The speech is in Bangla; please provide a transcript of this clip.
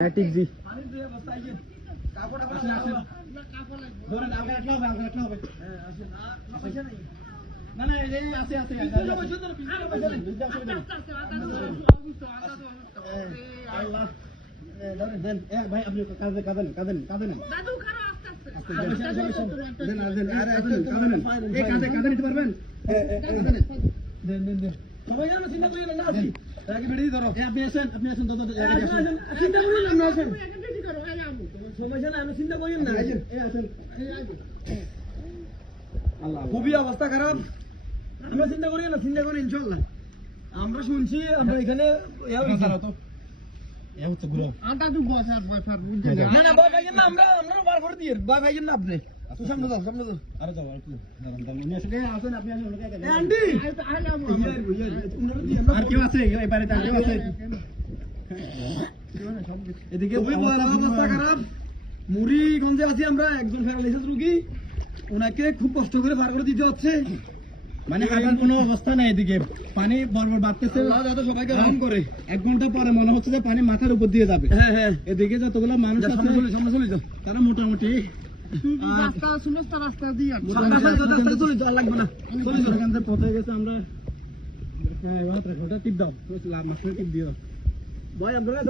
ঠিক জি ভাই আপনি কাঁদেন নিতে পারবেন সবাই জানো চিন্তা করি না আসি আগে বেড়ে ধরো আপনি আসেন চিন্তা করি না আসেন সমস্যা না আমি চিন্তা করি না আসেন আল্লাহ খুবই অবস্থা খারাপ আমরা চিন্তা করি না চিন্তা করি ইনশাআল্লাহ আমরা শুনছি আমরা এখানে আমরা বার করে দিয়ে ভয় ভাইয়েন না আপনি সামনে যাও আরে যাও আসেন আপনি আন্টি আর কেউ আছে এই বাড়িতে কেউ আছে এদিকে অবস্থা খারাপ মুড়িগঞ্জে আছি আমরা একজন প্যারালাইসিস রোগী ওনাকে খুব কষ্ট করে বার করে দিতে হচ্ছে মানে হাঁটার কোনো অবস্থা নাই এদিকে পানি বরবর বাড়তেছে যাতে সবাইকে রহম করে 1 ঘন্টা পরে মনে হচ্ছে যে পানি মাথার উপর দিয়ে যাবে হ্যাঁ এদিকে যতগুলো মানুষ আছে সামনে চলে যাও তারা মোটামুটি রাস্তা দিয়ে লাগবে না পথে গেছে আমরা টিপ দাও টিপ দিও ভাই আপনারা